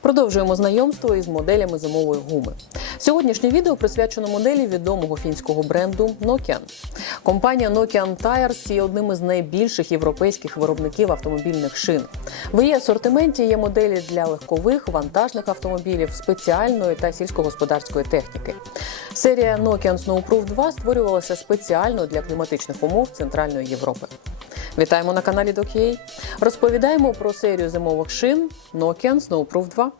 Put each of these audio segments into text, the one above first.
Продовжуємо знайомство із моделями зимової гуми. Сьогоднішнє відео присвячено моделі відомого фінського бренду Nokian. Компанія Nokian Tires є одним із найбільших європейських виробників автомобільних шин. В її асортименті є моделі для легкових, вантажних автомобілів, спеціальної та сільськогосподарської техніки. Серія Nokian Snowproof 2 створювалася спеціально для кліматичних умов Центральної Європи. Вітаємо на каналі Докей. Розповідаємо про серію зимових шин Nokian Snowproof 2.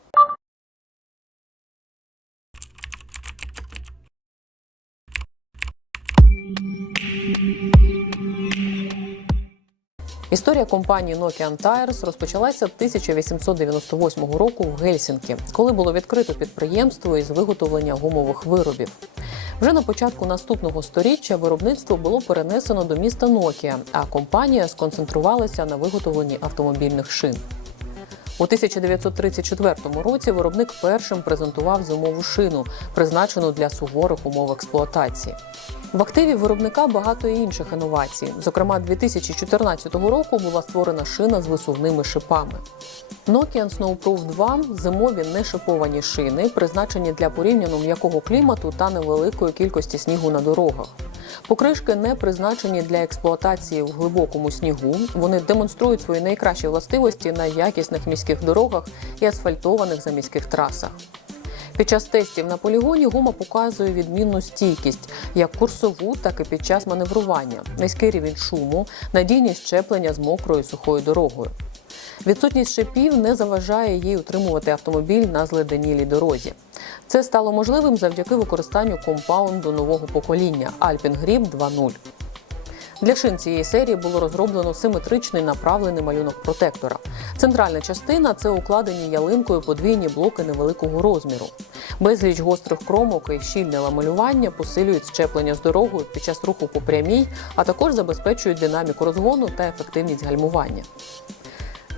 Історія компанії Nokian Tires розпочалася 1898 року в Гельсінкі, коли було відкрито підприємство із виготовлення гумових виробів. Вже на початку наступного сторіччя виробництво було перенесено до міста Нокія, а компанія сконцентрувалася на виготовленні автомобільних шин. У 1934 році виробник першим презентував зимову шину, призначену для суворих умов експлуатації. В активі виробника багато інших інновацій. Зокрема, 2014 року була створена шина з висувними шипами. Nokian Snowproof 2 – зимові нешиповані шини, призначені для порівняно м'якого клімату та невеликої кількості снігу на дорогах. Покришки не призначені для експлуатації в глибокому снігу. Вони демонструють свої найкращі властивості на якісних міських дорогах і асфальтованих заміських трасах. Під час тестів на полігоні гума показує відмінну стійкість як курсову, так і під час маневрування, низький рівень шуму, надійність щеплення з мокрою сухою дорогою. Відсутність шипів не заважає їй утримувати автомобіль на зледенілій дорозі. Це стало можливим завдяки використанню компаунду нового покоління Alpine Grip 2.0. Для шин цієї серії було розроблено симетричний направлений малюнок протектора. Центральна частина це укладені ялинкою подвійні блоки невеликого розміру. Безліч гострих кромок і щільне ламелювання посилюють щеплення з дорогою під час руху по прямій, а також забезпечують динаміку розгону та ефективність гальмування.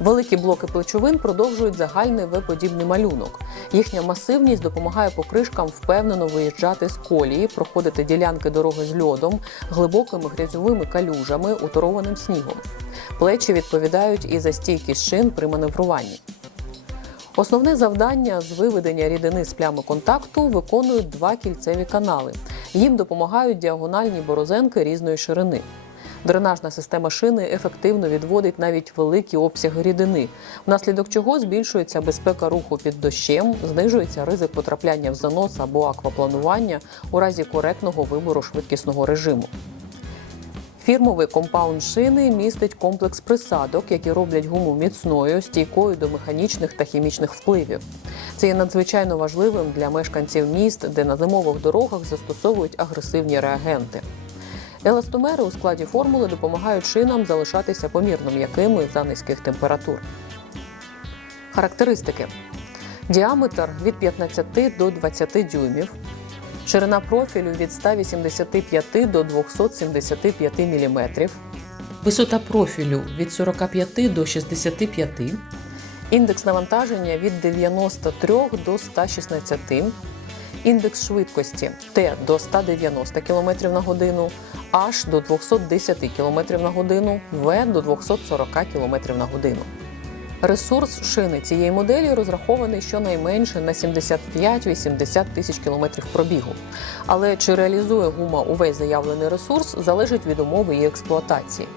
Великі блоки плечовин продовжують загальний В-подібний малюнок. Їхня масивність допомагає покришкам впевнено виїжджати з колії, проходити ділянки дороги з льодом, глибокими грязьовими калюжами, уторованим снігом. Плечі відповідають і за стійкість шин при маневруванні. Основне завдання з виведення рідини з плями контакту виконують два кільцеві канали. Їм допомагають діагональні борозенки різної ширини. Дренажна система шини ефективно відводить навіть великі обсяги рідини, внаслідок чого збільшується безпека руху під дощем, знижується ризик потрапляння в занос або аквапланування у разі коректного вибору швидкісного режиму. Фірмовий компаунд шини містить комплекс присадок, які роблять гуму міцною, стійкою до механічних та хімічних впливів. Це є надзвичайно важливим для мешканців міст, де на зимових дорогах застосовують агресивні реагенти. Еластомери у складі формули допомагають шинам залишатися помірно м'якими за низьких температур. Характеристики: діаметр від 15 до 20 дюймів, ширина профілю від 185 до 275 мм, Висота профілю від 45 до 65, індекс навантаження від 93 до 116, індекс швидкості Т до 190 км на годину, H до 210 км на годину, В до 240 км на годину. Ресурс шини цієї моделі розрахований щонайменше на 75-80 тисяч кілометрів пробігу. Але чи реалізує гума увесь заявлений ресурс, залежить від умови її експлуатації.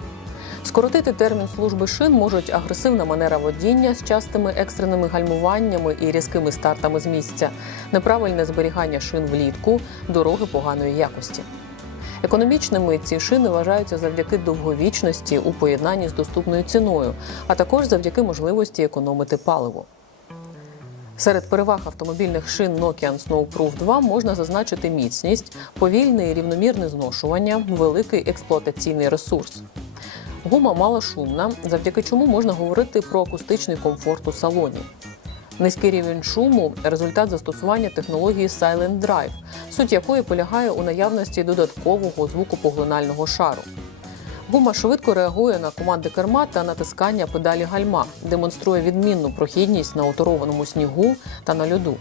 Скоротити термін служби шин можуть агресивна манера водіння з частими екстреними гальмуваннями і різкими стартами з місця, неправильне зберігання шин влітку, дороги поганої якості. Економічними ці шини вважаються завдяки довговічності у поєднанні з доступною ціною, а також завдяки можливості економити паливо. Серед переваг автомобільних шин Nokian Snowproof 2 можна зазначити міцність, повільне і рівномірне зношування, великий експлуатаційний ресурс. Гума малошумна, завдяки чому можна говорити про акустичний комфорт у салоні. Низький рівень шуму результат застосування технології Silent Drive, суть якої полягає у наявності додаткового звукопоглинального шару. Гума швидко реагує на команди керма та натискання педалі гальма, демонструє відмінну прохідність на уторованому снігу та на льоду.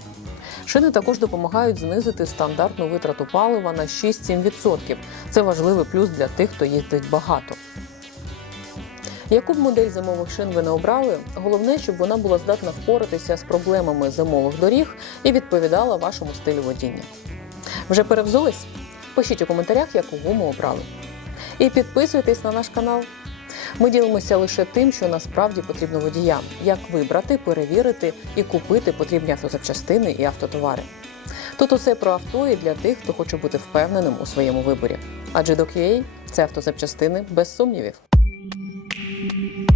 Шини також допомагають знизити стандартну витрату палива на 6-7%. Це важливий плюс для тих, хто їздить багато. Яку б модель зимових шин ви не обрали, головне, щоб вона була здатна впоратися з проблемами зимових доріг і відповідала вашому стилю водіння. Вже перевзулись? Пишіть у коментарях, яку гуму обрали. І підписуйтесь на наш канал. Ми ділимося лише тим, що насправді потрібно водіям, як вибрати, перевірити і купити потрібні автозапчастини і автотовари. Тут усе про авто і для тих, хто хоче бути впевненим у своєму виборі. Адже до QA – це автозапчастини без сумнівів. thank you.